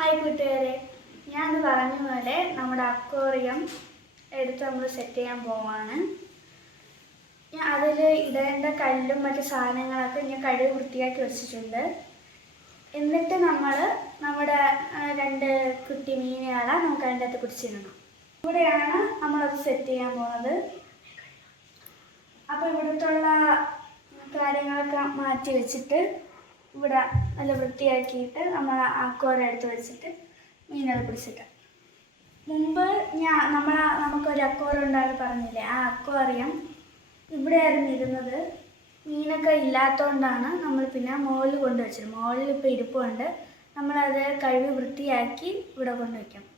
Hi കൂട്ടുകാരെ, ഞാൻ പറഞ്ഞ പോലെ നമ്മുടെ അക്വേറിയം എടുത്ത് നമ്മൾ സെറ്റ് ചെയ്യാൻ പോവാണ്. അതിൽ ഇടേണ്ട കല്ലും മറ്റു സാധനങ്ങളൊക്കെ ഞാൻ കഴുകി വൃത്തിയാക്കി വെച്ചിട്ടുണ്ട്. എന്നിട്ട് നമ്മുടെ 2 കുട്ടി മീനുകളെ നമുക്ക് അതിൻ്റെ അകത്ത് പിടിച്ചിടണം. ഇവിടെയാണ് നമ്മളത് സെറ്റ് ചെയ്യാൻ പോകുന്നത്. അപ്പോൾ ഇവിടുത്തുള്ള കാര്യങ്ങളൊക്കെ മാറ്റി വെച്ചിട്ട് ഇവിടെ നല്ല വൃത്തിയാക്കിയിട്ട് നമ്മൾ അക്വേറിയം എടുത്ത് വെച്ചിട്ട് മീനുകൾ പിടിച്ചിട്ട് മുമ്പ് നമുക്കൊരു അക്വേറിയം ഉണ്ടാകുന്ന പറഞ്ഞില്ലേ, ആ അക്വേറിയം ഇവിടെയായിരുന്നു ഇരുന്നത്. മീനൊക്കെ ഇല്ലാത്തതുകൊണ്ടാണ് നമ്മൾ പിന്നെ മുകളിൽ കൊണ്ടുവച്ചത്. മുകളിൽ ഇപ്പോൾ ഇരിപ്പുണ്ട്. നമ്മളത് കഴുകി വൃത്തിയാക്കി ഇവിടെ കൊണ്ടുവയ്ക്കണം.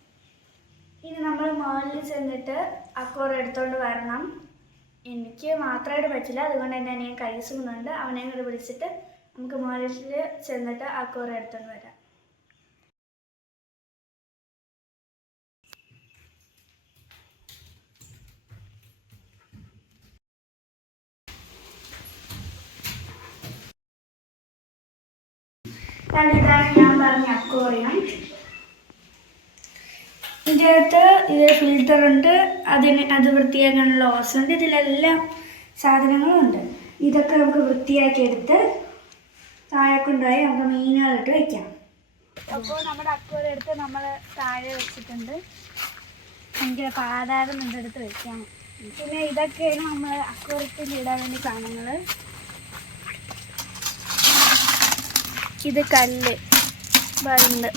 ഇനി നമ്മൾ മുകളിൽ ചെന്നിട്ട് അക്വേറിയം എടുത്തുകൊണ്ട് വരണം. എനിക്ക് മാത്രമായിട്ട് പറ്റില്ല, അതുകൊണ്ട് തന്നെ ഞാൻ കൈസുന്നുണ്ട്. അവനെ കൂടെ വിളിച്ചിട്ട് നമുക്ക് മുകളിൽ ചെന്നിട്ട് അക്വേറിയം എടുത്തുകൊണ്ട് വരാം. ഇതാണ് ഞാൻ പറഞ്ഞ അക്വേറിയം. ഇതിൻ്റെ അകത്ത് ഫിൽറ്റർ ഉണ്ട്, അത് വൃത്തിയാക്കാനുള്ള ഓസ് ഉണ്ട്, ഇതിലെല്ലാം സാധനങ്ങളും ഉണ്ട്. ഇതൊക്കെ നമുക്ക് വൃത്തിയാക്കി എടുത്ത് താഴെ കൊണ്ടുപോയി നമുക്ക് മീനുകളിട്ട് വയ്ക്കാം. അപ്പോൾ നമ്മുടെ അക്വേറിയം എടുത്ത് നമ്മൾ താഴെ വെച്ചിട്ടുണ്ട്. ഭയങ്കര പാടാകുന്നുണ്ട് എടുത്ത് വയ്ക്കാം. പിന്നെ ഇതൊക്കെയാണ് നമ്മൾ അക്വേറിയത്തിൽ ഇടാൻ വേണ്ടി സാധനങ്ങൾ. ഇത് കല്ല്, ബണ്ട്,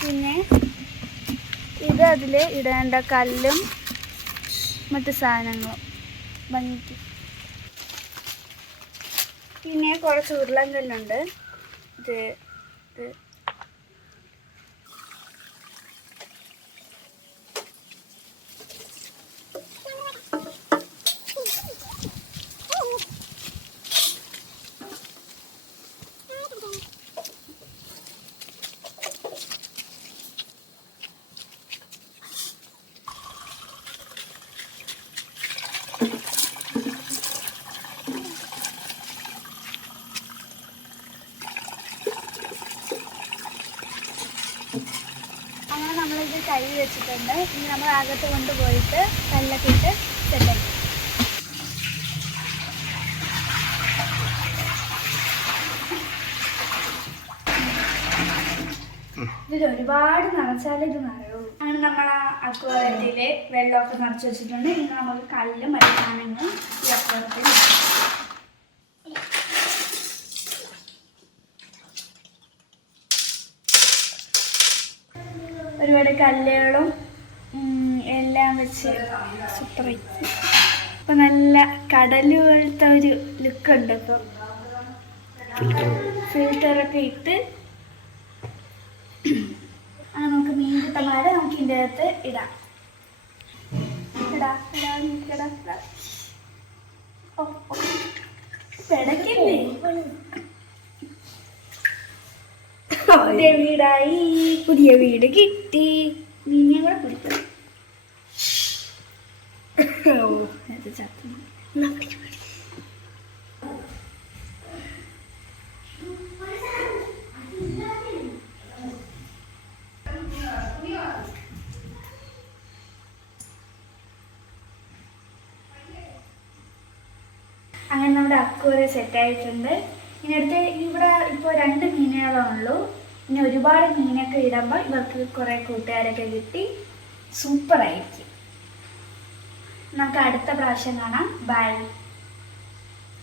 പിന്നെ ഇത് അതിൽ ഇടേണ്ട കല്ലും മറ്റു സാധനങ്ങളും ഭംഗിക്ക്. പിന്നെ കുറച്ച് ഉരുളങ്കല്ലുണ്ട്. ഇത് അങ്ങനെ നമ്മളിത് കഴുകി വെച്ചിട്ടുണ്ട്. ഇനി നമ്മൾ അകത്ത് കൊണ്ടുപോയിട്ട് കല്ലൊക്കെ ഇട്ട് സെറ്റാക്കി. ഇതിൽ ഒരുപാട് നിറച്ചാലും ഇത് നിറയുള്ളൂ. അങ്ങനെ നമ്മൾ ആ അക്വേറിയത്തിൽ വെള്ളമൊക്കെ നിറച്ച് വെച്ചിട്ടുണ്ട്. ഇനി നമുക്ക് കല്ലും മറ്റു സാധനങ്ങളും ഈ അക്വേറിയത്തിൽ ഒരുപാട് കല്ലുകളും എല്ലാം വെച്ച് സൂപ്പറാക്കി. ഇപ്പം നല്ല കടൽ പോലത്തെ ഒരു ലുക്കുണ്ട്. ഇപ്പം ഫിൽറ്ററൊക്കെ ഇട്ട് നമുക്ക് മീൻ കിട്ടന്മാരെ നമുക്ക് ഇതിൻ്റെ അകത്ത് ഇടാം. പിടക്കില്ലേ, പുതിയ വീടായി, പുതിയ വീട് കിട്ടി. മീനെ കൂടെ പിടിക്കണം. അങ്ങനെ നമ്മുടെ അക്വേറിയം സെറ്റായിട്ടുണ്ട്. ഇനി അടുത്ത് ഇവിടെ ഇപ്പോൾ 2 മീനുകളുള്ളൂ. ഇനി ഒരുപാട് മീനൊക്കെ ഇടുമ്പോൾ ഇവർക്ക് കുറേ കൂട്ടുകാരൊക്കെ കിട്ടി സൂപ്പറായിരിക്കും. നമുക്ക് അടുത്ത പ്രാവശ്യം കാണാം. ബൈ.